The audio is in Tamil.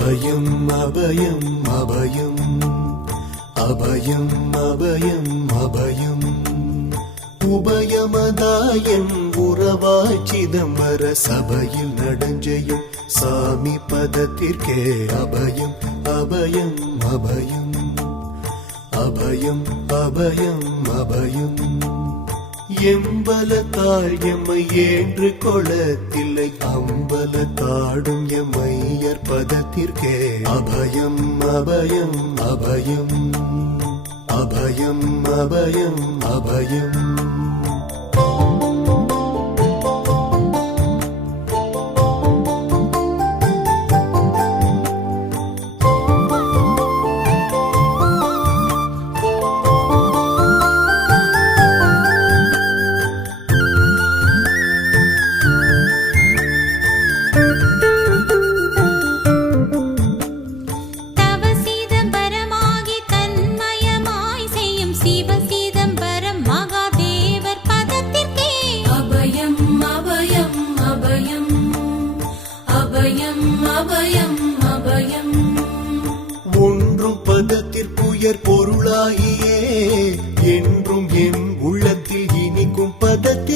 அபயம் அபயம் அபயம் அபயம் அபயம் அபயம் உபயமதாயம் உறவாய் சிதம்பர சபையில் நடஞ்செய்யும் சாமி பதத்திற்கே அபயம் அபயம் அபயம் அபயம் அபயம் அபயம் எம்பலத்தாள் எம்மை ஏன்று கொளத்தில்லை அம்பலத்தாடும் எம்மையர் பதத்திற்கே அபயம் அபயம் அபயம் அபயம் அபயம் அபயம் ஒன்றும் பதத்திற்குயர் பொருளாகியே என்றும் என் உள்ளத்தில் இனிக்கும் பதத்தில்